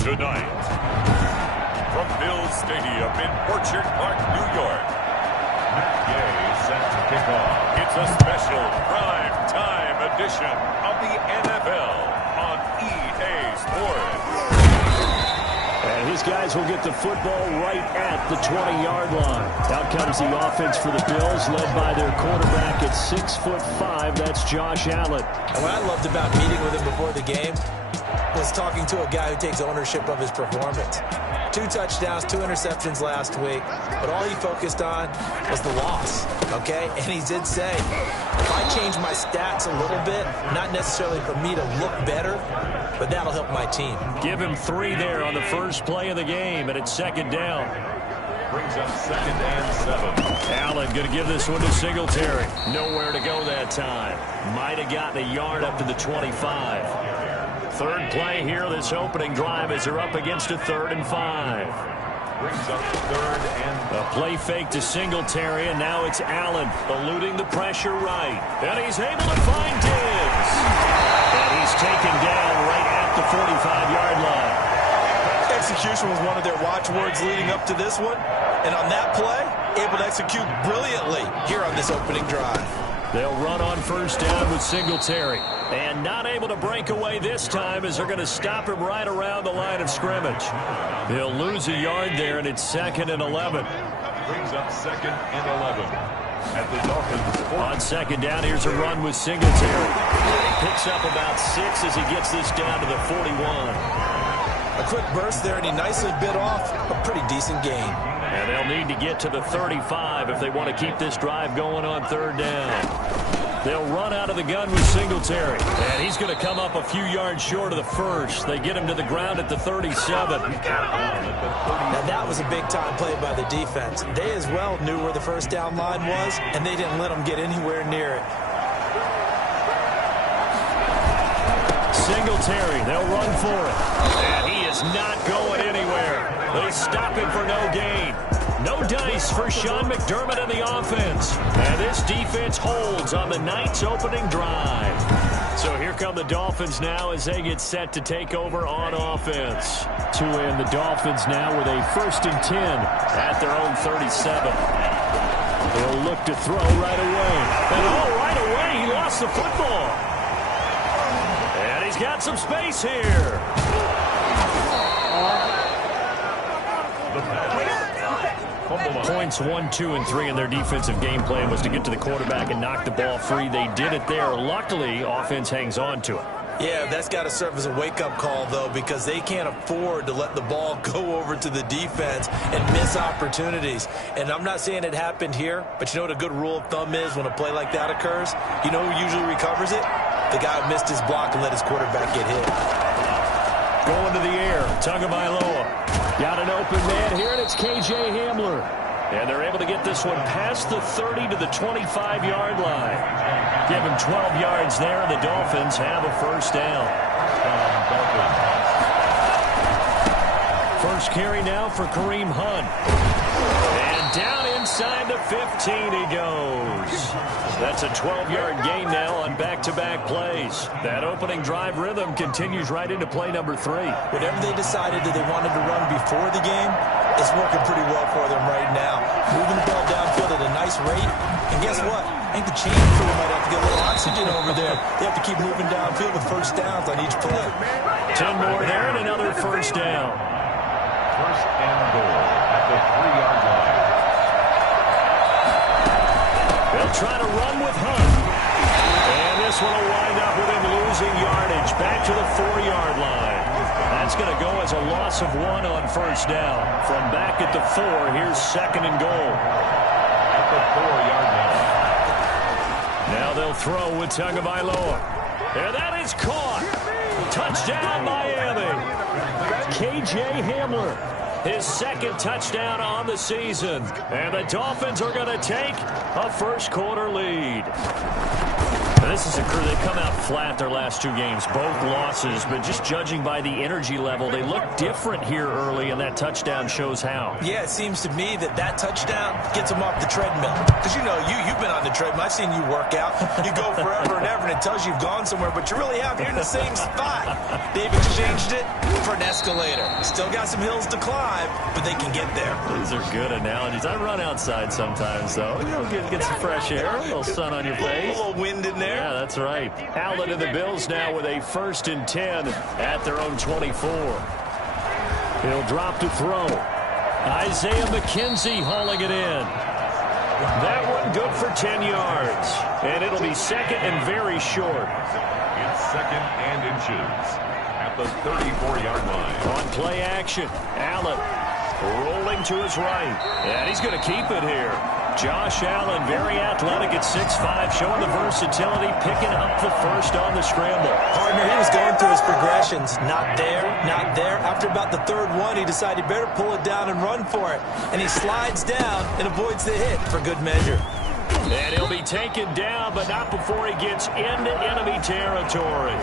Tonight, from Bills Stadium in Orchard Park, New York, Matt Gay set to kick off. It's a special prime time edition of the NFL on EA Sports. And his guys will get the football right at the 20-yard line. Out comes the offense for the Bills, led by their quarterback at 6'5". That's Josh Allen. And what I loved about meeting with him before the game was talking to a guy who takes ownership of his performance. 2 touchdowns, 2 interceptions last week, but all he focused on was the loss, okay? And he did say, if I change my stats a little bit, not necessarily for me to look better, but that'll help my team. Give him 3 there on the first play of the game, and it's second down. Brings up 2nd and 7. Allen going to give this one to Singletary. Nowhere to go that time. Might have gotten a yard up to the 25. Third play here, this opening drive as they're up against a 3rd and 5. Brings up 3rd and a play fake to Singletary, and now it's Allen eluding the pressure right. And he's able to find Diggs. And he's taken down right at the 45-yard line. Execution was one of their watchwords leading up to this one. And on that play, able to execute brilliantly here on this opening drive. They'll run on first down with Singletary. And not able to break away this time as they're going to stop him right around the line of scrimmage. He'll lose a yard there, and it's 2nd and 11. Brings up 2nd and 11. At the Dolphins. On second down, here's a run with Singletary. Picks up about 6 as he gets this down to the 41. A quick burst there, and he nicely bit off a pretty decent gain. And they'll need to get to the 35 if they want to keep this drive going on 3rd down. They'll run out of the gun with Singletary. And he's going to come up a few yards short of the first. They get him to the ground at the 37. Now that was a big-time play by the defense. They as well knew where the first down line was, and they didn't let him get anywhere near it. Singletary, they'll run for it. And he is not going anywhere. They stop him for no gain. No dice for Sean McDermott and the offense. And this defense holds on the night's opening drive. So here come the Dolphins now as they get set to take over on offense. And the Dolphins now with a 1st and 10 at their own 37. They'll look to throw right away. And right away, he lost the football. And he's got some space here. Points 1, 2, and 3 in their defensive game plan was to get to the quarterback and knock the ball free. They did it there. Luckily, offense hangs on to it. Yeah, that's got to serve as a wake-up call, though, because they can't afford to let the ball go over to the defense and miss opportunities. And I'm not saying it happened here, but you know what a good rule of thumb is when a play like that occurs? You know who usually recovers it? The guy who missed his block and let his quarterback get hit. Going to the air, Tagovailoa. Got an open man here, and it's K.J. Hamler. And they're able to get this one past the 30 to the 25-yard line. Give him 12 yards there, and the Dolphins have a first down. First carry now for Kareem Hunt. And down inside the 15 he goes. That's a 12-yard gain now on back-to-back plays. That opening drive rhythm continues right into play number 3. Whatever they decided that they wanted to run before the game, it's working pretty well for them right now. Moving the ball downfield at a nice rate. And guess what? I think the chain crew might have to get a little oxygen over there. They have to keep moving downfield with first downs on each play. 10 more there and another first down. 1st and goal at the 3-yard line. They'll try to run with Hunt. And this one will wind up with him losing yardage back to the 4-yard line. That's going to go as a loss of 1 on first down. From back at the 4, here's 2nd and goal. At the 4-yard line. Now they'll throw with Tagovailoa. And that is caught. Touchdown, Miami. K.J. Hamler, his 2nd touchdown on the season. And the Dolphins are going to take a first quarter lead. This is a crew. They come out flat their last two games, both losses, but just judging by the energy level, they look different here early, and that touchdown shows how. Yeah, it seems to me that touchdown gets them off the treadmill. Because, you know, you've been on the treadmill. I've seen you work out. You go forever and ever, and it tells you you've gone somewhere, but you really haven't. You're in the same spot. They've exchanged it for an escalator. Still got some hills to climb, but they can get there. These are good analogies. I run outside sometimes, though. You know, get some fresh air, a little sun on your face. A little wind in there. Yeah, that's right. Allen and the Bills now with a 1st and 10 at their own 24. He'll drop to throw. Isaiah McKenzie hauling it in. That one good for 10 yards. And it'll be 2nd and very short. It's 2nd and inches at the 34-yard line. On play action, Allen rolling to his right. And he's going to keep it here. Josh Allen, very athletic at 6'5", showing the versatility, picking up the first on the scramble. Partner, he was going through his progressions. Not there, not there. After about the 3rd one, he decided he better pull it down and run for it. And he slides down and avoids the hit for good measure. And he'll be taken down, but not before he gets into enemy territory.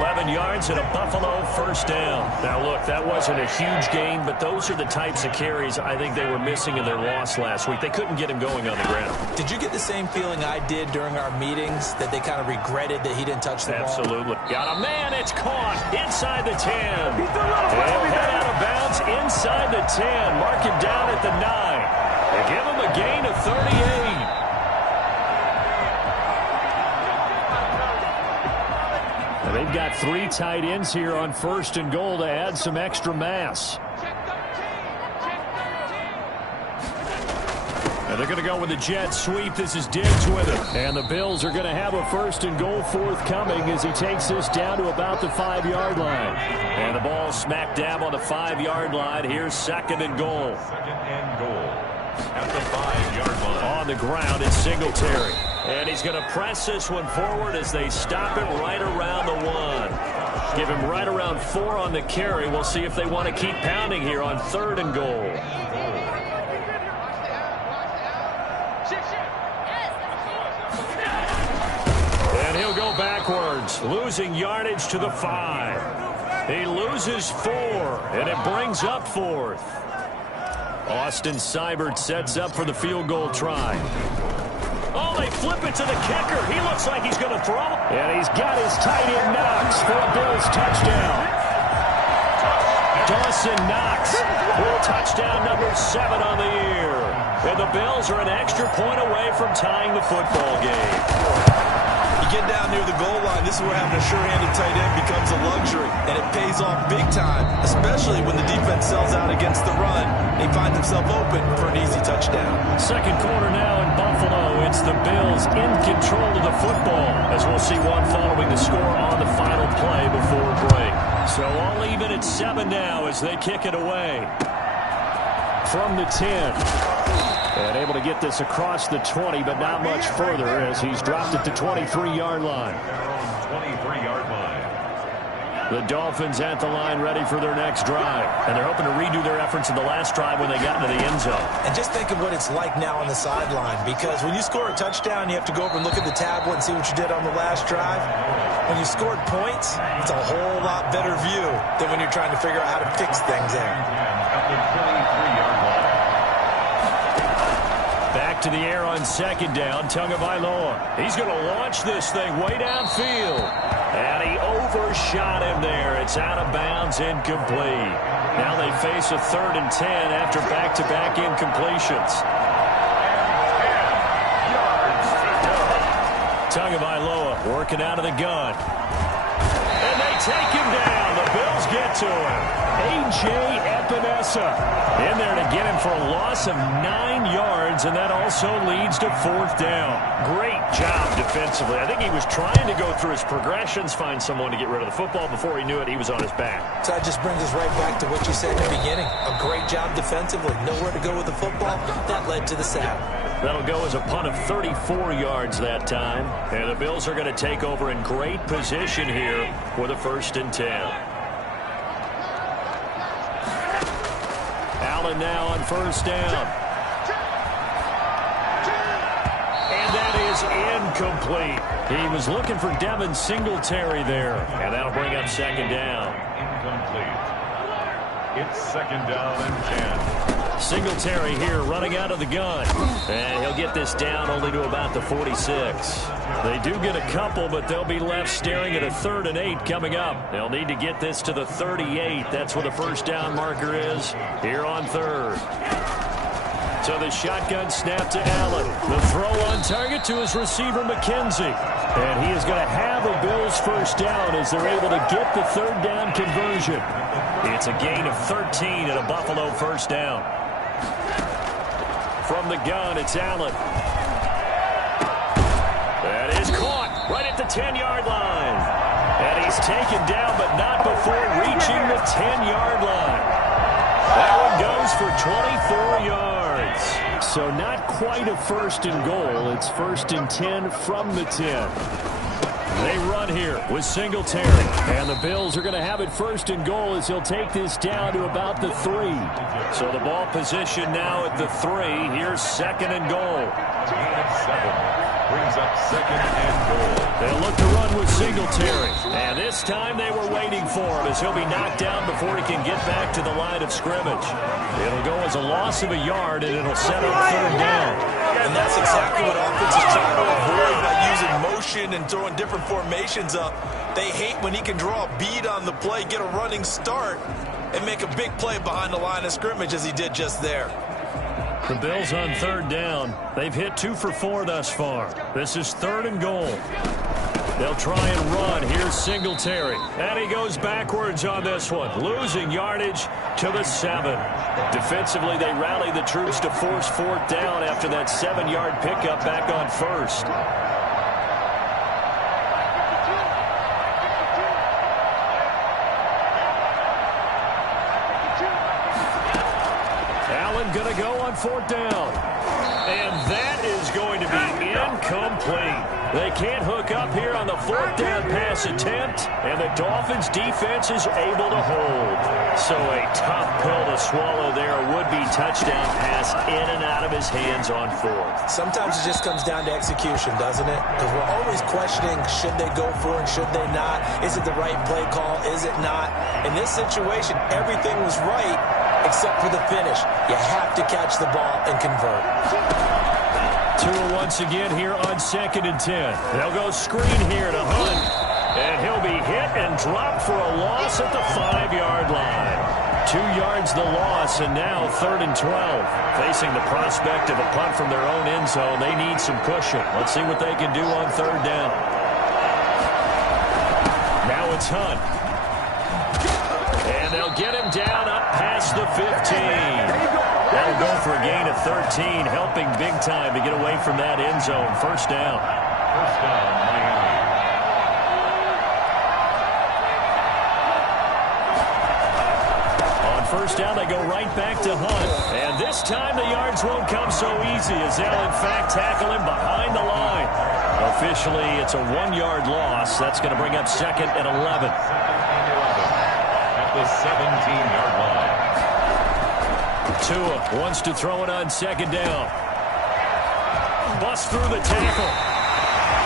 11 yards and a Buffalo 1st down. Now, look, that wasn't a huge gain, but those are the types of carries I think they were missing in their loss last week. They couldn't get him going on the ground. Did you get the same feeling I did during our meetings, that they kind of regretted that he didn't touch the ball? Absolutely. Got a man. It's caught inside the 10. They'll head out of bounds inside the 10. Mark him down at the 9. They give him a gain of 38. They've got 3 tight ends here on 1st and goal to add some extra mass. And they're going to go with the jet sweep. This is Diggs with it. And the Bills are going to have a 1st and goal forthcoming as he takes this down to about the 5-yard line. And the ball smack dab on the 5-yard line. Here's 2nd and goal. 2nd and goal at the 5-yard line. On the ground, it's Singletary. And he's going to press this one forward as they stop it right around the 1. Give him right around 4 on the carry. We'll see if they want to keep pounding here on 3rd and goal. And he'll go backwards, losing yardage to the 5. He loses 4, and it brings up 4th. Austin Seibert sets up for the field goal try. Oh, they flip it to the kicker. He looks like he's going to throw. And he's got his tight end Knox for a Bills touchdown. Dawson Knox for touchdown number 7 on the year. And the Bills are an extra point away from tying the football game. You get down near the goal line, this is where having a sure-handed tight end becomes a luxury, and it pays off big time, especially when the defense sells out against the run. They find themselves open for an easy touchdown. 2nd quarter now in Buffalo. It's the Bills in control of the football, as we'll see one following the score on the final play before break. So all even at 7 now as they kick it away from the 10. And able to get this across the 20, but not much further as he's dropped it to 23-yard line. 23-yard line. The Dolphins at the line ready for their next drive. And they're hoping to redo their efforts in the last drive when they got into the end zone. And just think of what it's like now on the sideline, because when you score a touchdown, you have to go over and look at the tablet and see what you did on the last drive. When you scored points, it's a whole lot better view than when you're trying to figure out how to fix things there. At the 23-yard line. Back to the air on 2nd down, Tagovailoa. He's going to launch this thing way downfield. And he overshot him there. It's out of bounds, incomplete. Now they face a 3rd and 10 after back-to-back incompletions. Tagovailoa working out of the gun. And they take him down. The Bills get to him. A.J. Epinesa in there to get him for a loss of 9 yards, and that also leads to 4th down. Great job defensively. I think he was trying to go through his progressions, find someone to get rid of the football. Before he knew it, he was on his back. So that just brings us right back to what you said in the beginning. A great job defensively. Nowhere to go with the football. That led to the sack. That'll go as a punt of 34 yards that time. And the Bills are going to take over in great position here with a 1st and 10. Allen now on 1st down. And that is incomplete. He was looking for Devin Singletary there. And that'll bring up second down. Incomplete. It's second down and 10. Singletary here running out of the gun. And he'll get this down only to about the 46. They do get a couple, but they'll be left staring at a 3rd and 8 coming up. They'll need to get this to the 38. That's where the first down marker is here on 3rd. So the shotgun snap to Allen. The throw on target to his receiver, McKenzie. And he is going to have a Bills first down as they're able to get the 3rd down conversion. It's a gain of 13 and a Buffalo first down. From the gun, it's Allen. That is caught right at the 10-yard line. And he's taken down, but not before reaching the 10-yard line. That one goes for 24 yards. So not quite a 1st and goal. It's 1st and 10 from the 10. They run here with Singletary. And the Bills are going to have it 1st and goal as he'll take this down to about the 3. So the ball position now at the 3. Here's 2nd and goal. 7 brings up 2nd and goal. They'll look to run with Singletary. And this time they were waiting for him as he'll be knocked down before he can get back to the line of scrimmage. It'll go as a loss of a yard, and it'll set up 3rd down. And that's exactly what offenses try to avoid by using motion and throwing different formations up. They hate when he can draw a bead on the play, get a running start, and make a big play behind the line of scrimmage as he did just there. The Bills on 3rd down. They've hit 2 for 4 thus far. This is 3rd and goal. They'll try and run. Here's Singletary. And he goes backwards on this one, losing yardage to the 7. Defensively, they rally the troops to force 4th down after that 7-yard pickup back on 1st. Allen going to go on 4th down. And that is going to be incomplete. They can't hook up here on the 4th down pass attempt, and the Dolphins defense is able to hold. So a tough pill to swallow there. A would-be touchdown pass in and out of his hands on 4th. Sometimes it just comes down to execution, doesn't it? Because we're always questioning, should they go for it, should they not? Is it the right play call? Is it not? In this situation, everything was right except for the finish. You have to catch the ball and convert. Tua once again here on 2nd and 10. They'll go screen here to Hunt. And he'll be hit and dropped for a loss at the 5-yard line. 2 yards the loss, and now 3rd and 12. Facing the prospect of a punt from their own end zone, they need some cushion. Let's see what they can do on 3rd down. Now it's Hunt. And they'll get him down up past the 15. That'll go for a gain of 13, helping big time to get away from that end zone. First down. First down, Miami. On first down, they go right back to Hunt. And this time the yards won't come so easy as they'll, in fact, tackle him behind the line. Officially, it's a 1-yard loss. That's going to bring up 2nd and 11. 2nd and 11 at the 17-yard line. Tua wants to throw it on 2nd down. Bust through the tackle.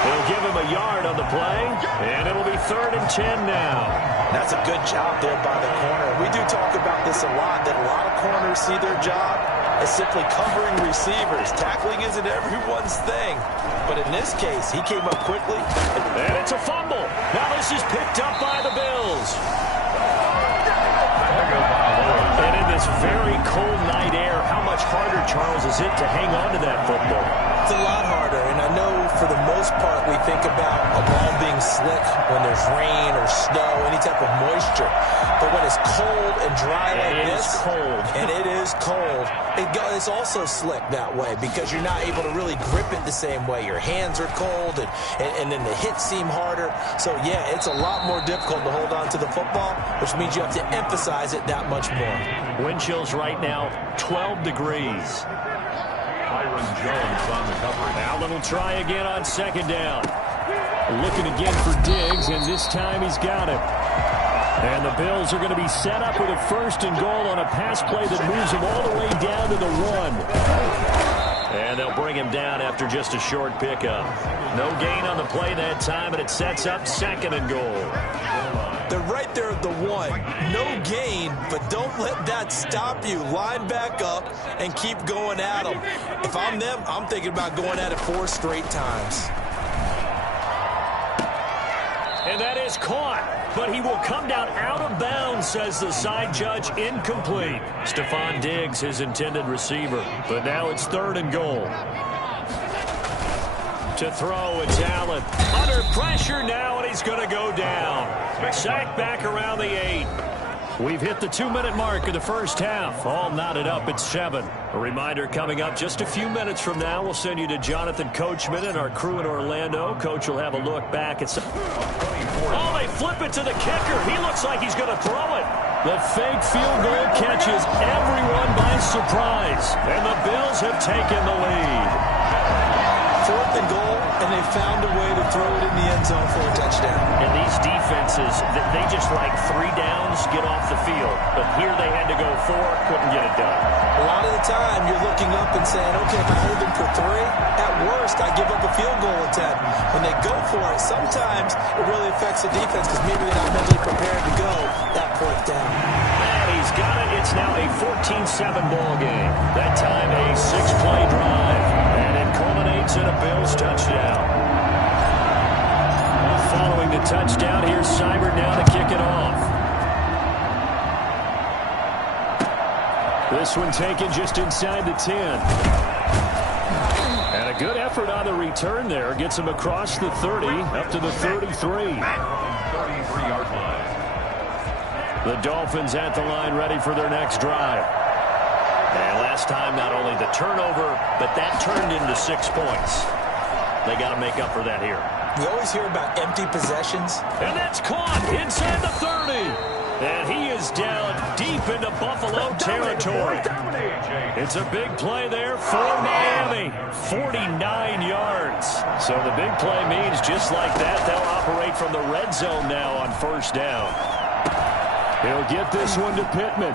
They'll give him a yard on the play, and it'll be 3rd and 10 now. That's a good job there by the corner. We do talk about this a lot, that a lot of corners see their job as simply covering receivers. Tackling isn't everyone's thing. But in this case, he came up quickly. And it's a fumble. Now this is picked up by the Bills. And in this very cold night air, how much harder, Charles, is it to hang on to that football? It's a lot harder, and I know for the most part we think about a ball being slick when there's rain or snow, any type of moisture. But when it's cold and dry like this, and it is cold, it's also slick that way because you're not able to really grip it the same way. Your hands are cold, and then the hits seem harder. So, yeah, it's a lot more difficult to hold on to the football, which means you have to emphasize it that much more. Wind chills right now, 12 degrees. Byron Jones on the coverage. Allen will try again on 2nd down. Looking again for Diggs, and this time he's got him. And the Bills are going to be set up with a 1st and goal on a pass play that moves them all the way down to the 1. And they'll bring him down after just a short pickup. No gain on the play that time, and it sets up 2nd and goal. They're right there at the 1. No gain, but don't let that stop you. Line back up and keep going at them. If I'm them, I'm thinking about going at it 4 straight times. And that is caught, but he will come down out of bounds, says the side judge. Incomplete. Stephon Diggs, his intended receiver. But now it's 3rd and goal. To throw, it's Allen. Under pressure now, and he's going to go down. Sacked back around the 8. We've hit the 2-minute mark of the first half. All knotted up at 7. A reminder coming up just a few minutes from now. We'll send you to Jonathan Coachman and our crew in Orlando. Coach will have a look back at some... Oh, they flip it to the kicker. He looks like he's going to throw it. The fake field goal catches everyone by surprise. And the Bills have taken the lead. 4th and goal, and they found a way to throw it in the end zone for a touchdown. And these defenses, they just like 3 downs, get off the field. But here they had to go 4, couldn't get it done. A lot of the time, you're looking up and saying, okay, if I hold them for 3, at worst, I give up a field goal attempt. When they go for it, sometimes it really affects the defense because maybe they're not mentally prepared to go that 4th down. And he's got it. It's now a 14-7 ball game. That time a 6-play drive. And it culminates in a Bills touchdown. Following the touchdown, here's Seibert now to kick it off. This one taken just inside the 10. And a good effort on the return there. Gets him across the 30, up to the 33. 33-yard line. The Dolphins at the line, ready for their next drive. And last time, not only the turnover, but that turned into 6 points. They got to make up for that here. We always hear about empty possessions. And that's caught inside the 30. And he is down deep into Buffalo territory. It's a big play there for Miami. 49 yards. So the big play means just like that, they'll operate from the red zone now on 1st down. He'll get this one to Pittman.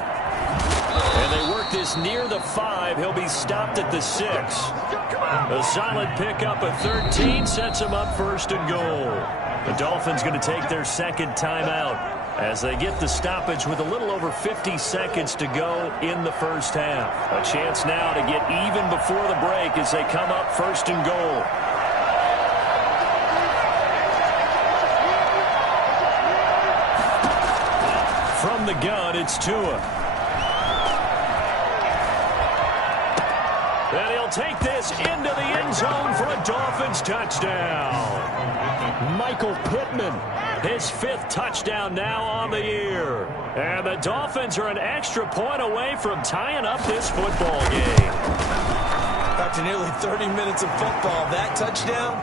And they work this near the 5. He'll be stopped at the 6. A solid pickup of 13 sets him up 1st and goal. The Dolphins going to take their 2nd timeout as they get the stoppage with a little over 50 seconds to go in the first half. A chance now to get even before the break as they come up 1st and goal. From the gun, it's Tua. And he'll take this into the end zone for a Dolphins touchdown. Michael Pittman, his 5th touchdown now on the year. And the Dolphins are an extra point away from tying up this football game. After nearly 30 minutes of football, that touchdown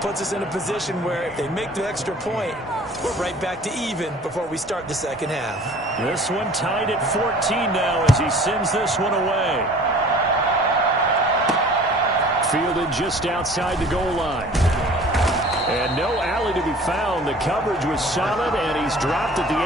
puts us in a position where if they make the extra point, we're right back to even before we start the 2nd half. This one tied at 14 now as he sends this one away. Fielded just outside the goal line. And no alley to be found. The coverage was solid, and he's dropped at the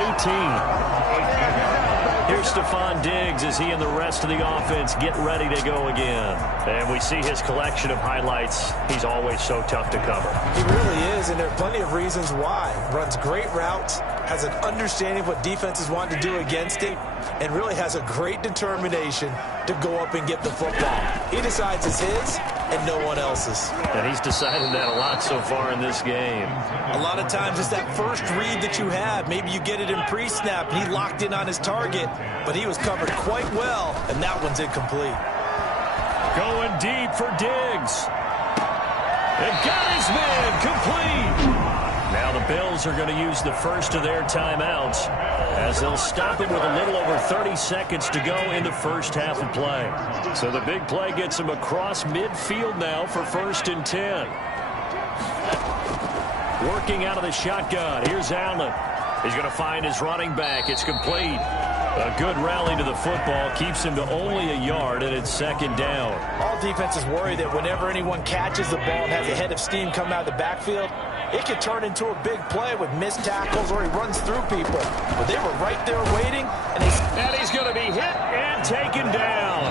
18. Here's Stephon Diggs as he and the rest of the offense get ready to go again. And we see his collection of highlights. He's always so tough to cover. He really is, and there are plenty of reasons why. Runs great routes, has an understanding of what defenses want to do against him, and really has a great determination to go up and get the football. He decides it's his and no one else's. And he's decided that a lot so far in this game. A lot of times it's that first read that you have. Maybe you get it in pre-snap. He locked in on his target, but he was covered quite well, and that one's incomplete. Going deep for Diggs. And got his man complete. Now the Bills are going to use the first of their timeouts as they'll stop it with a little over 30 seconds to go in the first half of play. So the big play gets him across midfield now for 1st and 10. Working out of the shotgun. Here's Allen. He's going to find his running back. It's complete. A good rally to the football keeps him to only a yard, and it's 2nd down. All defenses worry that whenever anyone catches the ball and has a head of steam come out of the backfield, it could turn into a big play with missed tackles or he runs through people. But they were right there waiting, and he's going to be hit and taken down.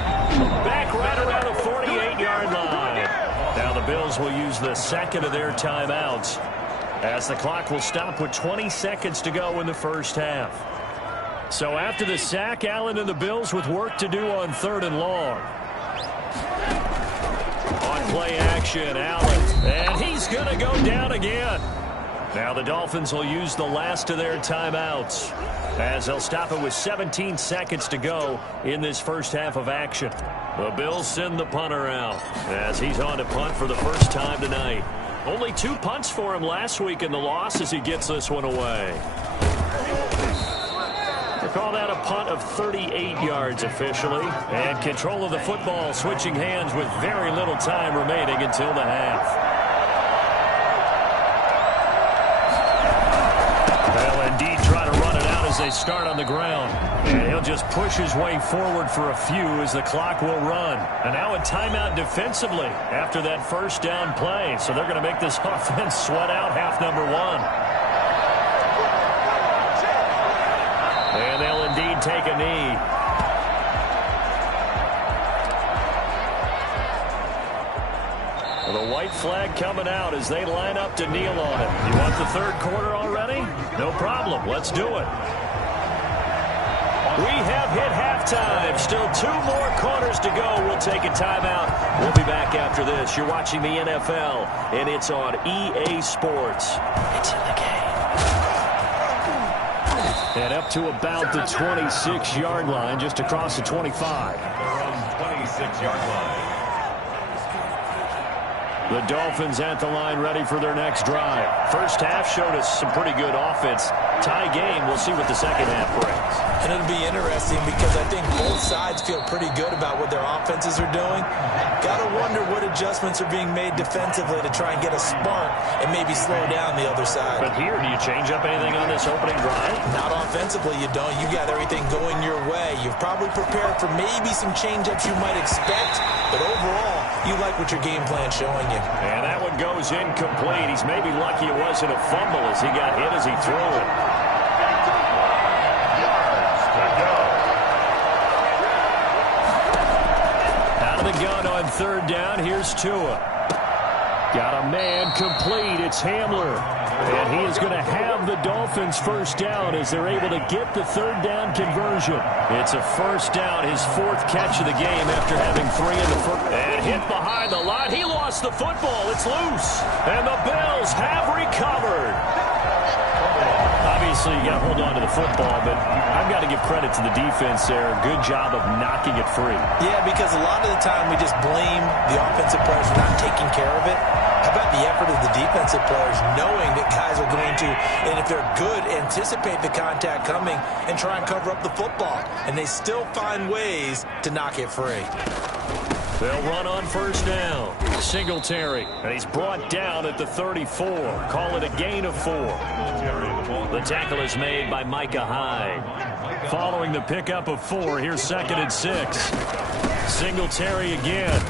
Back right around the 48-yard Now the Bills will use the second of their timeouts as the clock will stop with 20 seconds to go in the first half. So after the sack, Allen and the Bills with work to do on 3rd and long. On play action, Allen, and he's going to go down again. Now the Dolphins will use the last of their timeouts as they'll stop it with 17 seconds to go in this first half of action. The Bills send the punter out as he's on to punt for the first time tonight. Only 2 punts for him last week in the loss as he gets this one away. They call that a punt of 38 yards officially. And control of the football switching hands with very little time remaining until the half. They'll indeed try to run it out as they start on the ground. And he'll just push his way forward for a few as the clock will run. And now a timeout defensively after that first down play. So they're going to make this offense sweat out half number 1. And they'll indeed take a knee. Well, the white flag coming out as they line up to kneel on it. You want the third quarter already? No problem. Let's do it. We have hit halftime. Still 2 more quarters to go. We'll take a timeout. We'll be back after this. You're watching the NFL, and it's on EA Sports. It's in the game. And up to about the 26-yard line, just across the 25. From 26-yard line. The Dolphins at the line ready for their next drive. First half showed us some pretty good offense. Tie game. We'll see what the second half brings. And it'll be interesting because I think both sides feel pretty good about what their offenses are doing. Got to wonder what adjustments are being made defensively to try and get a spark and maybe slow down the other side. But here, do you change up anything on this opening drive? Not offensively, you don't. You got everything going your way. You've probably prepared for maybe some change-ups you might expect, but overall, you like what your game plan's showing you. And that one goes incomplete. He's maybe lucky it wasn't a fumble as he got hit as he threw it. Out of the gun on 3rd down. Here's Tua. Got a man complete. It's Hamler. And he is going to have the Dolphins first down as they're able to get the 3rd down conversion. It's a first down, his 4th catch of the game after having 3 in the first. And hit behind the line. He lost the football. It's loose. And the Bills have recovered. Obviously, you got to hold on to the football, but I've got to give credit to the defense there. Good job of knocking it free. Yeah, because a lot of the time we just blame the offensive players for not taking care of it. How about the effort of the defensive players knowing that guys are going to, and if they're good, anticipate the contact coming and try and cover up the football. And they still find ways to knock it free. They'll run on first down. Singletary, and he's brought down at the 34. Call it a gain of 4. The tackle is made by Micah Hyde. Following the pickup of 4, here's 2nd and 6. Singletary again.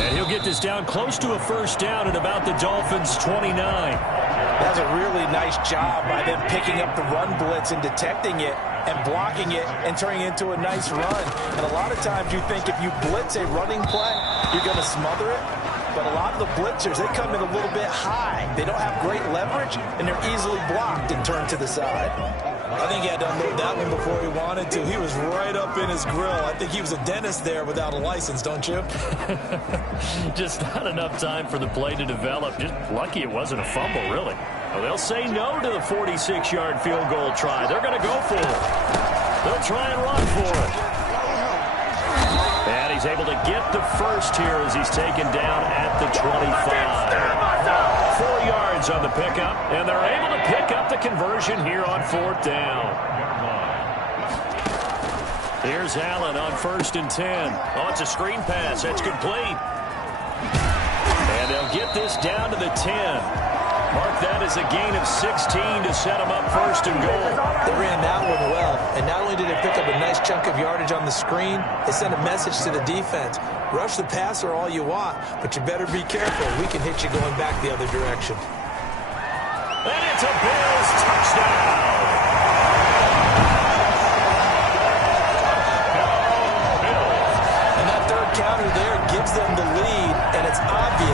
And he'll get this down close to a first down at about the Dolphins' 29. That's a really nice job by them picking up the run blitz and detecting it and blocking it and turning it into a nice run. And a lot of times you think if you blitz a running play, you're going to smother it. But a lot of the blitzers, they come in a little bit high. They don't have great leverage, and they're easily blocked and turned to the side. I think he had to unload that one before he wanted to. He was right up in his grill. I think he was a dentist there without a license, don't you? Just not enough time for the play to develop. Just lucky it wasn't a fumble, really. Well, they'll say no to the 46-yard field goal try. They're going to go for it. They'll try and run for it. And he's able to get the first here as he's taken down at the 25. 4 yards on the pickup, and they're able to pick up the conversion here on 4th down. Here's Allen on 1st and 10. Oh, it's a screen pass. That's complete. And they'll get this down to the 10. Mark that as a gain of 16 to set them up 1st and goal. They ran that one well, and not only did they pick up a nice chunk of yardage on the screen, they sent a message to the defense. Rush the passer all you want, but you better be careful. We can hit you going back the other direction. And it's a Bills touchdown. And that 3rd counter there gives them the lead, and it's obvious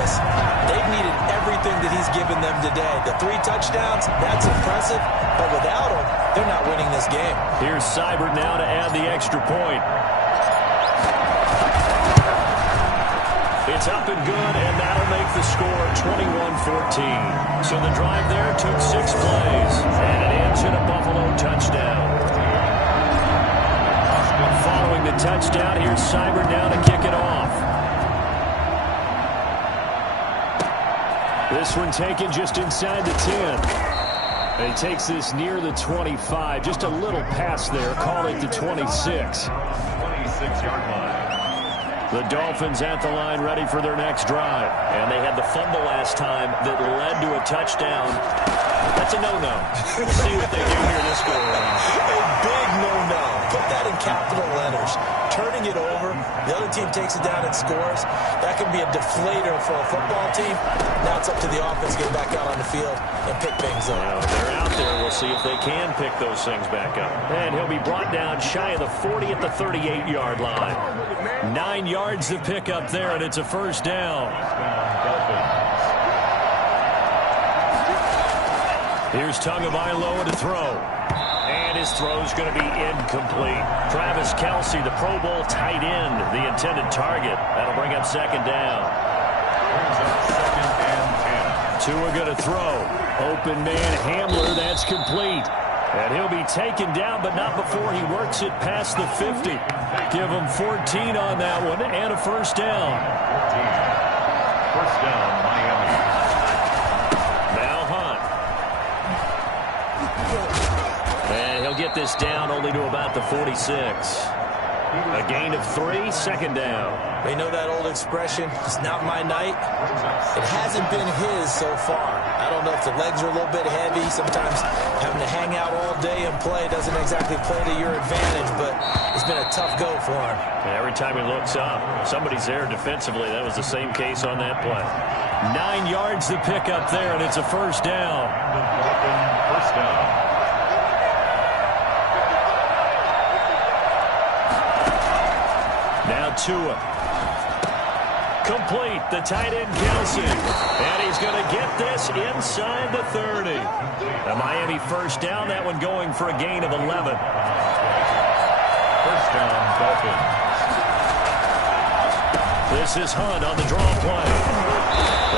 3 touchdowns, that's impressive. But without him, they're not winning this game. Here's Seibert now to add the extra point. It's up and good, and that'll make the score 21-14. So the drive there took 6 plays, and it ends in a Buffalo touchdown. Following the touchdown, here's Seibert now to kick it off. This one taken just inside the 10. And he takes this near the 25. Just a little pass there. Call it the 26. 26-yard line. The Dolphins at the line ready for their next drive. And they had the fumble last time that led to a touchdown. That's a no-no. We'll see what they do here this go around. A big no-no. Put that in capital letters. Turning it over, the other team takes it down and scores. That can be a deflator for a football team. Now it's up to the offense to get back out on the field and pick things up. Well, they're out there. We'll see if they can pick those things back up. And he'll be brought down shy of the 40 at the 38-yard line. 9 yards to pick up there, and it's a first down. Here's Tagovailoa to throw. And his throw's going to be incomplete. Travis Kelce, the Pro Bowl tight end, the intended target. That'll bring up second down. Second and 10. Tua going to throw. Open man Hamler, that's complete. And he'll be taken down, but not before he works it past the 50. Give him 14 on that one, and a first down. 14. First down, Miami. Now Hunt. And he'll get this down only to about the 46. A gain of 3, second down. They know that old expression, it's not my night. It hasn't been his so far. I don't know if the legs are a little bit heavy. Sometimes having to hang out all day and play doesn't exactly play to your advantage, but it's been a tough go for him. And every time he looks up, somebody's there defensively. That was the same case on that play. 9 yards to pick up there, and it's a first down. First down. Now Tua. Complete, the tight end Kelce. And he's going to get this inside the 30. The Miami first down, that one going for a gain of 11. First down, Dolphins. This is Hunt on the draw play.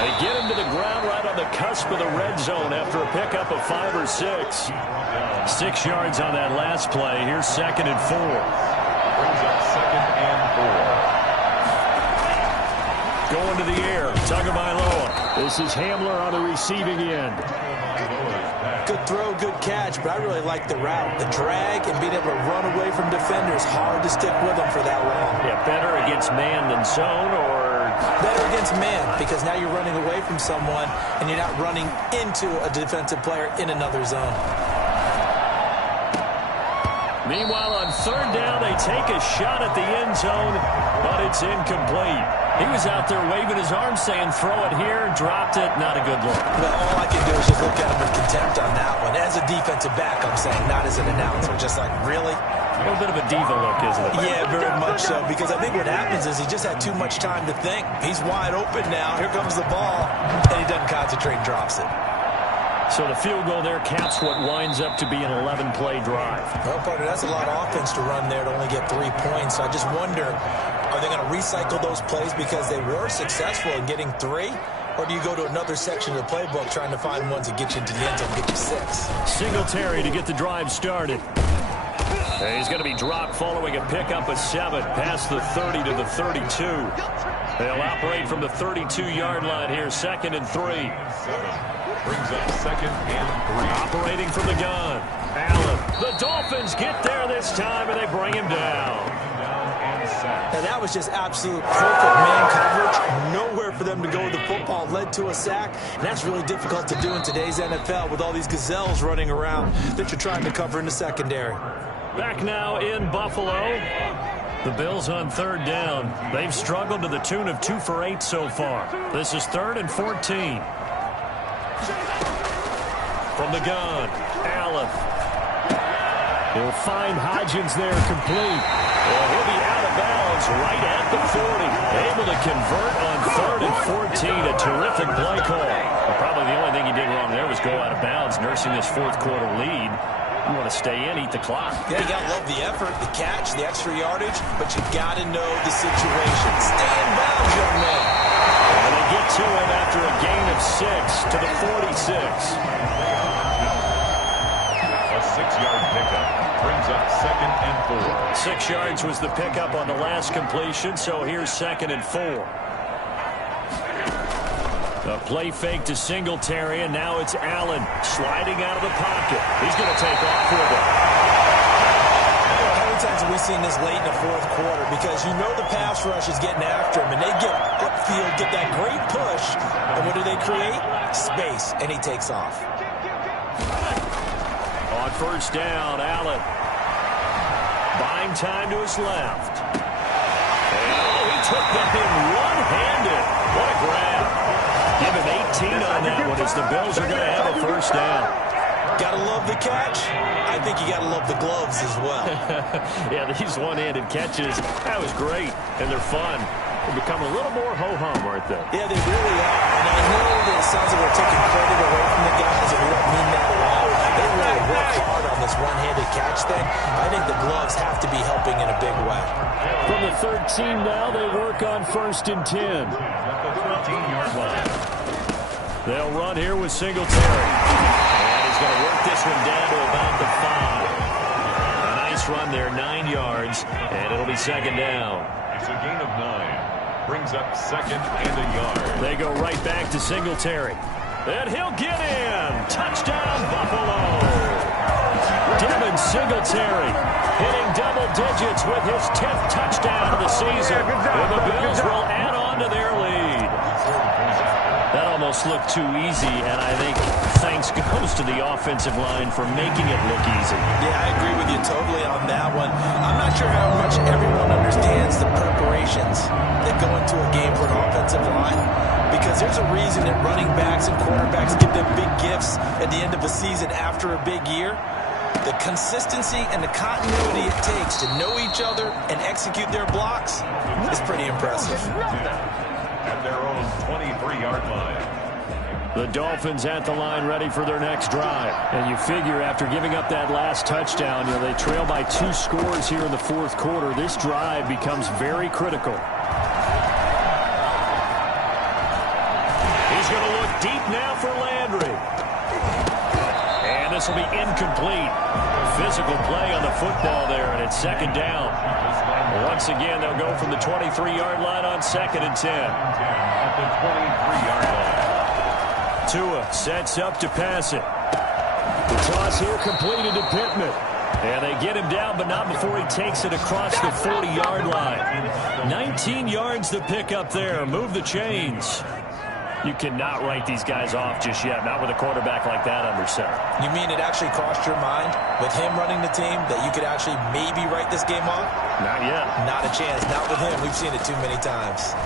They get him to the ground right on the cusp of the red zone after a pickup of 5 or 6. 6 yards on that last play. Here's second and 4. Brings up second and 4. Going to the air, Tagovailoa. This is Hamler on the receiving end. Good throw, good catch, but I really like the route. The drag and being able to run away from defenders, hard to stick with them for that long. Yeah, better against man than zone, or? Better against man, because now you're running away from someone and you're not running into a defensive player in another zone. Meanwhile, on third down, they take a shot at the end zone, but it's incomplete. He was out there waving his arms saying, throw it here, dropped it, not a good look. Well, all I can do is just look at him with contempt on that one. As a defensive back, I'm saying, not as an announcer. Just like, really? A little bit of a diva look, isn't it? Yeah, very much so, because I think what happens is he just had too much time to think. He's wide open now. Here comes the ball, and he doesn't concentrate and drops it. So the field goal there caps what winds up to be an 11-play drive. Well, partner, that's a lot of offense to run there to only get 3 points. So I just wonder, are they going to recycle those plays because they were successful in getting 3? Or do you go to another section of the playbook trying to find ones that get you into the end zone and get you 6? Singletary to get the drive started. And he's going to be dropped following a pickup of 7 past the 30 to the 32. They'll operate from the 32-yard line here, second and 3. Brings up second and 3. Operating from the gun. Allen. The Dolphins get there this time, and they bring him down. And that was just absolute perfect man coverage. Nowhere for them to go with the football. Led to a sack. And that's really difficult to do in today's NFL with all these gazelles running around that you're trying to cover in the secondary. Back now in Buffalo. The Bills on third down. They've struggled to the tune of 2 for 8 so far. This is 3rd and 14. From the gun, Allen. He'll find Hodgins there complete. Well, he'll be out of bounds right at the 40. Able to convert on 3rd and 14. A terrific play call. Well, probably the only thing he did wrong there was go out of bounds, nursing this fourth quarter lead. You want to stay in, eat the clock. Yeah, you got to love the effort, the catch, the extra yardage, but you got to know the situation. Stay in bounds, young man. And they get to him after a gain of 6 to the 46. A 6-yard pickup brings up 2nd and 4. 6 yards was the pickup on the last completion, so here's 2nd and 4. A play fake to Singletary, and now it's Allen sliding out of the pocket. He's going to take off with it. How many times have we seen this late in the fourth quarter? Because you know the pass rush is getting after him, and they get upfield, get that great push, and what do they create? Space, and he takes off. On 1st down, Allen. Buying time to his left. And he took that in one-handed. What a grab. Give him 18 on that one as the Bills are going to have a 1st down. Gotta love the catch. I think you gotta love the gloves as well. Yeah, these one-handed catches, that was great, and they're fun. They become a little more ho-hum, aren't they? Yeah, they really are. And I know that it sounds like we're taking credit away from the guys, and we don't mean that at all. They really work hard on this one-handed catch thing. I think the gloves have to be helping in a big way. From the 13 now, they work on 1st and 10. At the 13-yard line. They'll run here with Singletary. And he's going to work this one down to about the 5. A nice run there, 9 yards, and it'll be 2nd down. It's a gain of 9. Brings up 2nd and a yard. They go right back to Singletary. And he'll get in. Touchdown, Buffalo. Devin Singletary hitting double digits with his 10th touchdown of the season. And the Bills will add on to their lead. That almost looked too easy, and I think thanks goes to the offensive line for making it look easy. Yeah, I agree with you totally on that one. I'm not sure how much everyone understands the preparations that go into a game for an offensive line, because there's a reason that running backs and quarterbacks get them big gifts at the end of a season after a big year. The consistency and the continuity it takes to know each other and execute their blocks is pretty impressive. At their own 23-yard line. The Dolphins at the line ready for their next drive. And you figure after giving up that last touchdown, they trail by 2 scores here in the fourth quarter. This drive becomes very critical. He's going to look deep now for Landry. And this will be incomplete. Physical play on the football there, and it's 2nd down. Once again, they'll go from the 23-yard line on 2nd and 10. At the 23-yard line. Tua sets up to pass it. The toss here completed to Pittman. And they get him down, but not before he takes it across the 40-yard line. 19 yards to pick up there. Move the chains. You cannot write these guys off just yet, not with a quarterback like that under center. You mean it actually crossed your mind with him running the team that you could actually maybe write this game off? Not yet. Not a chance. Not with him. We've seen it too many times.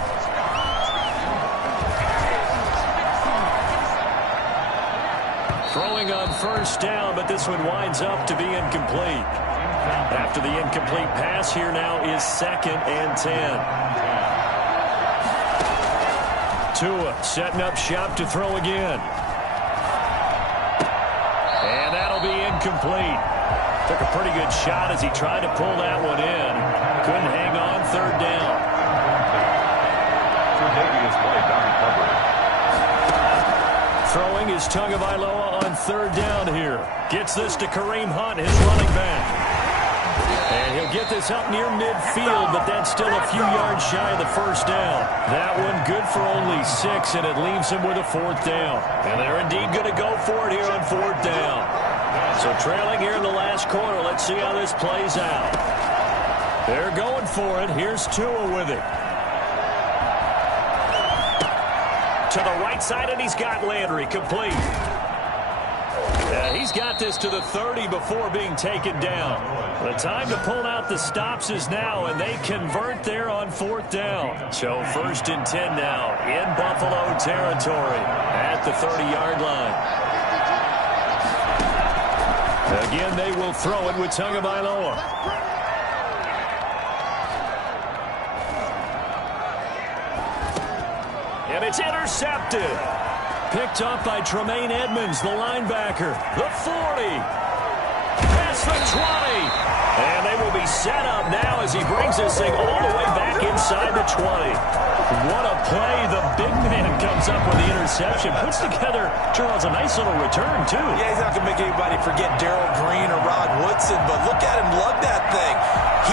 Throwing on 1st down, but this one winds up to be incomplete. After the incomplete pass, here now is 2nd and 10. Tua setting up shop to throw again. And that'll be incomplete. Took a pretty good shot as he tried to pull that one in. Couldn't hang on 3rd down. Throwing is Tagovailoa on 3rd down here. Gets this to Kareem Hunt, his running back. And he'll get this up near midfield, but that's still a few yards shy of the 1st down. That one good for only 6, and it leaves him with a 4th down. And they're indeed going to go for it here on 4th down. So trailing here in the last quarter, let's see how this plays out. They're going for it. Here's Tua with it. To the right side, and he's got Landry complete. He's got this to the 30 before being taken down. The time to pull out the stops is now, and they convert there on 4th down. So 1st and 10 now in Buffalo territory at the 30-yard line. Again, they will throw it with Tagovailoa. And it's intercepted. Picked up by Tremaine Edmonds, the linebacker. The 40. Past the 20. And they will be set up now as he brings this thing all the way back inside the 20. What a play. The big man comes up with the interception. Puts together, Charles, a nice little return, too. Yeah, he's not going to make anybody forget Darrell Green or Rod Woodson, but look at him lug that thing.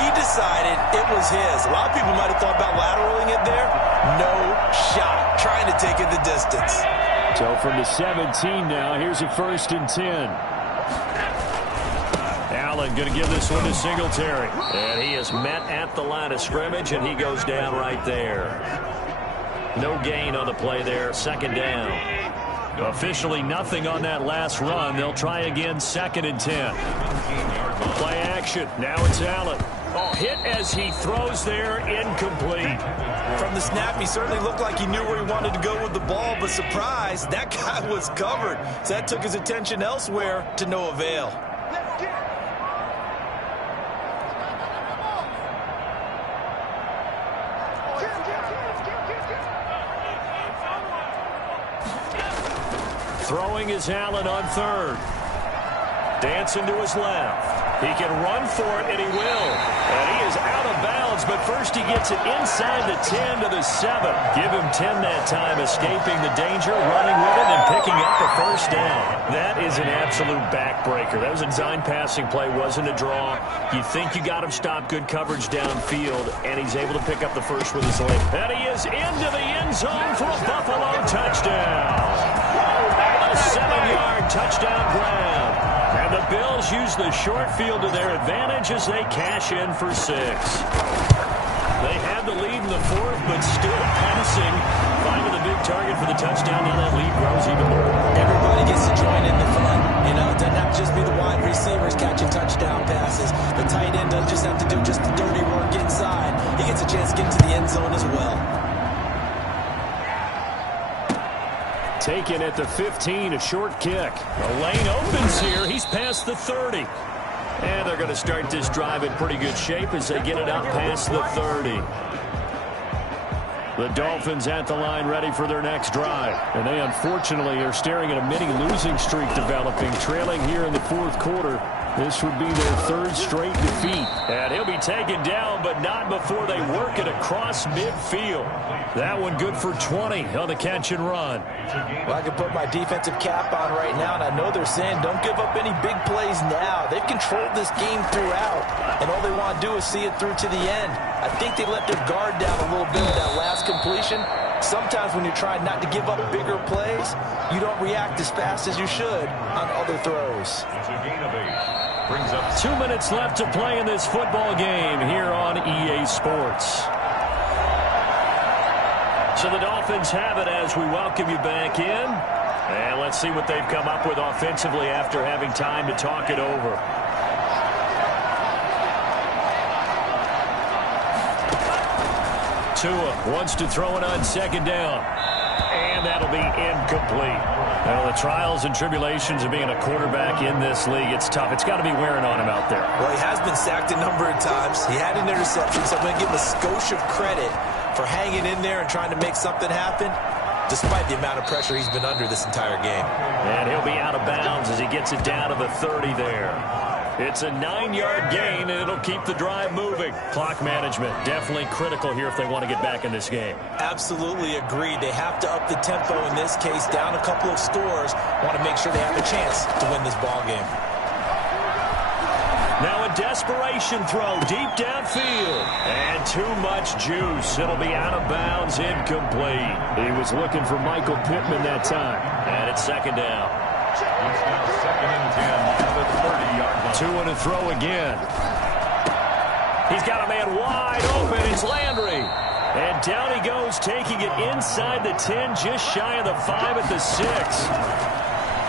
He decided it was his. A lot of people might have thought about lateraling it there. No shot. Trying to take it the distance. So from the 17 now, here's a 1st and 10. Allen going to give this one to Singletary. And he is met at the line of scrimmage, and he goes down right there. No gain on the play there. 2nd down. Officially nothing on that last run. They'll try again 2nd and 10. Play action. Now it's Allen. Oh, hit as he throws there. Incomplete. From the snap, he certainly looked like he knew where he wanted to go with the ball, but surprise, that guy was covered. So that took his attention elsewhere to no avail. Throwing is Allen on 3rd. Dancing to his left. He can run for it, and he will. And he is out of bounds, but first he gets it inside the 10 to the 7. Give him 10 that time, escaping the danger, running with it, and picking up a 1st down. That is an absolute backbreaker. That was a design passing play, wasn't a draw. You think you got him stopped, good coverage downfield, and he's able to pick up the 1st with his leg. And he is into the end zone for a Buffalo touchdown. A 7-yard touchdown grab. And the Bills use the short field to their advantage as they cash in for 6. They had the lead in the 4th, but still passing. Finding the big target for the touchdown. Now that lead grows even more. Everybody gets to join in the fun. You know, it doesn't have to just be the wide receivers catching touchdown passes. The tight end doesn't just have to do just the dirty work inside. He gets a chance to get to the end zone as well. Taken at the 15, a short kick. The lane opens here. He's past the 30. And they're going to start this drive in pretty good shape as they get it out past the 30. The Dolphins at the line ready for their next drive. And they unfortunately are staring at a mini losing streak developing, trailing here in the 4th quarter. This would be their 3rd straight defeat. And he'll be taken down, but not before they work it across midfield. That one good for 20 on the catch and run. Well, I can put my defensive cap on right now, and I know they're saying don't give up any big plays now. They've controlled this game throughout, and all they want to do is see it through to the end. I think they let their guard down a little bit with that last completion. Sometimes when you're trying not to give up bigger plays, you don't react as fast as you should on other throws. It's a gain of 8. Brings up 2 minutes left to play in this football game here on EA Sports. So the Dolphins have it as we welcome you back in. And let's see what they've come up with offensively after having time to talk it over. Tua wants to throw it on 2nd down. And that'll be incomplete. Well, the trials and tribulations of being a quarterback in this league, it's tough. It's got to be wearing on him out there. Well, he has been sacked a number of times. He had an interception, so I'm going to give him a skosh of credit for hanging in there and trying to make something happen, despite the amount of pressure he's been under this entire game. And he'll be out of bounds as he gets it down to the 30 there. It's a 9-yard gain, and it'll keep the drive moving. Clock management, definitely critical here if they want to get back in this game. Absolutely agreed. They have to up the tempo in this case, down a couple of scores. Want to make sure they have a chance to win this ball game. Now a desperation throw deep downfield. And too much juice. It'll be out of bounds, incomplete. He was looking for Michael Pittman that time. And it's 2nd down. It's now 2nd and 10 at the 30-yard line. 2 and a throw again. He's got a man wide open. It's Landry. And down he goes, taking it inside the 10, just shy of the 5 at the 6.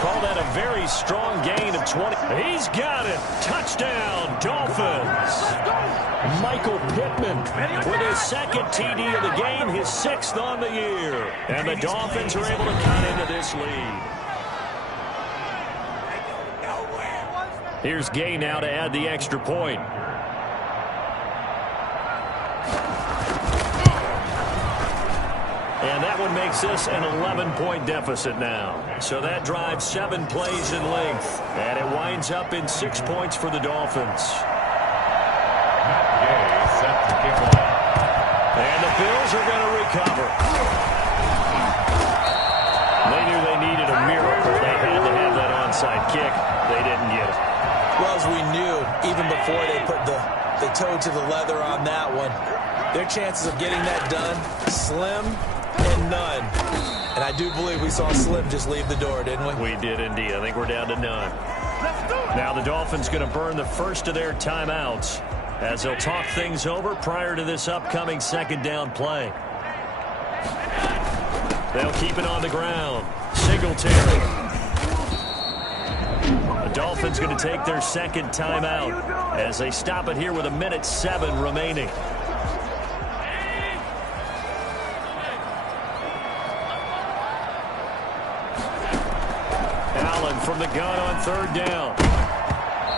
Call that a very strong gain of 20. He's got it. Touchdown, Dolphins. Michael Pittman with his 2nd TD of the game, his 6th on the year. And the Dolphins are able to cut into this lead. Here's Gay now to add the extra point. And that one makes this an 11-point deficit now. So that drives 7 plays in length. And it winds up in 6 points for the Dolphins. Set to kick off. And the Bills are going to recover. They knew they needed a miracle. They had to have that onside kick. They didn't get it. Well, as we knew, even before they put the toe to the leather on that one, their chances of getting that done, slim and none. And I do believe we saw Slim just leave the door, didn't we? We did indeed. I think we're down to none. Now the Dolphins going to burn the first of their timeouts as they'll talk things over prior to this upcoming second down play. They'll keep it on the ground. Singletary. The Dolphins going to take their second timeout as they stop it here with 1:07 remaining. Allen from the gun on third down.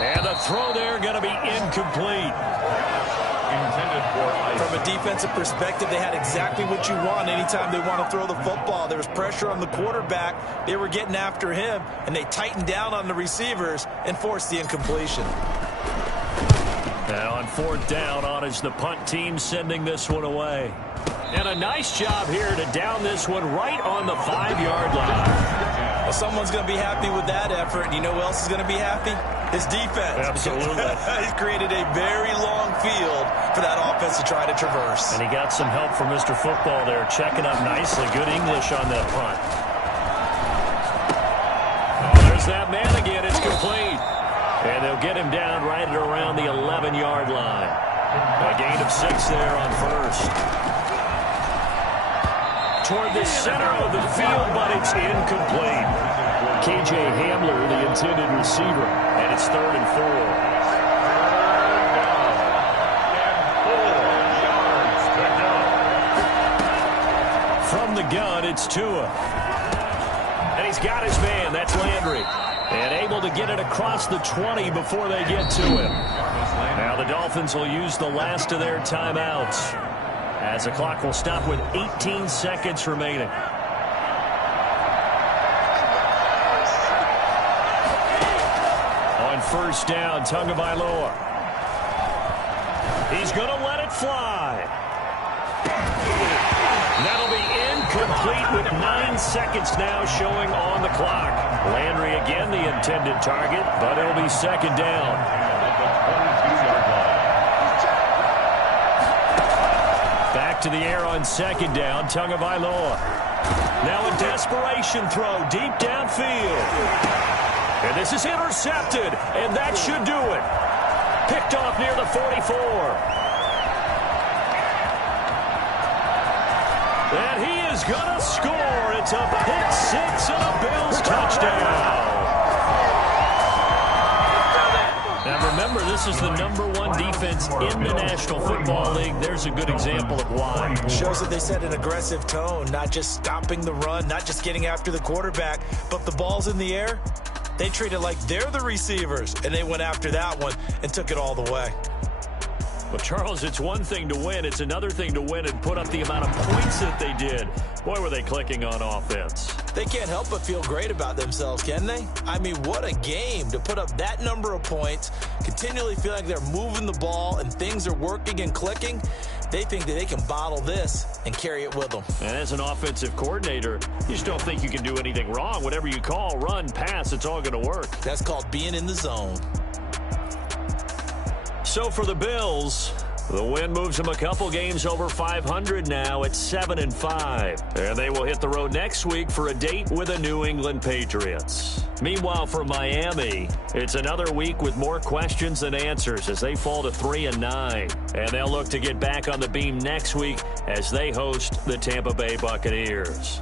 And the throw there going to be incomplete. From a defensive perspective, they had exactly what you want anytime they want to throw the football. There was pressure on the quarterback. They were getting after him, and they tightened down on the receivers and forced the incompletion. Now on fourth down, on is the punt team sending this one away. And a nice job here to down this one right on the 5-yard line. Well, someone's going to be happy with that effort, and you know who else is going to be happy? His defense. Absolutely. He's created a very long field for that offense to try to traverse. And he got some help from Mr. Football there, checking up nicely. Good English on that punt. Oh, there's that man again. It's complete. And they'll get him down right at around the 11-yard line. A gain of 6 there on first. Toward the center of the field, but it's incomplete. K.J. Hamler, the intended receiver, and it's 3rd and 4. From the gun, it's Tua. And he's got his man. That's Landry. And able to get it across the 20 before they get to him. Now the Dolphins will use the last of their timeouts, as the clock will stop with 18 seconds remaining. On first down, Tagovailoa. He's going to let it fly. That'll be incomplete with 9 seconds now showing on the clock. Landry again the intended target, but it'll be second down. Back to the air on second down, Tagovailoa. Now a desperation throw deep downfield. And this is intercepted, and that should do it. Picked off near the 44. And he is going to score. It's a pick six and a Bills touchdown. Now remember, this is the #1 defense in the National Football League. There's a good example of why. Shows that they set an aggressive tone, not just stopping the run, not just getting after the quarterback, but the ball's in the air. They treat it like they're the receivers, and they went after that one and took it all the way. Well, Charles, it's one thing to win. It's another thing to win and put up the amount of points that they did. Boy, were they clicking on offense. They can't help but feel great about themselves, can they? I mean, what a game to put up that number of points, continually feel like they're moving the ball and things are working and clicking. They think that they can bottle this and carry it with them. And as an offensive coordinator, you just don't think you can do anything wrong. Whatever you call, run, pass, it's all going to work. That's called being in the zone. So for the Bills, the win moves them a couple games over 500 now at 7-5. And they will hit the road next week for a date with the New England Patriots. Meanwhile, for Miami, it's another week with more questions than answers as they fall to 3-9. And they'll look to get back on the beam next week as they host the Tampa Bay Buccaneers.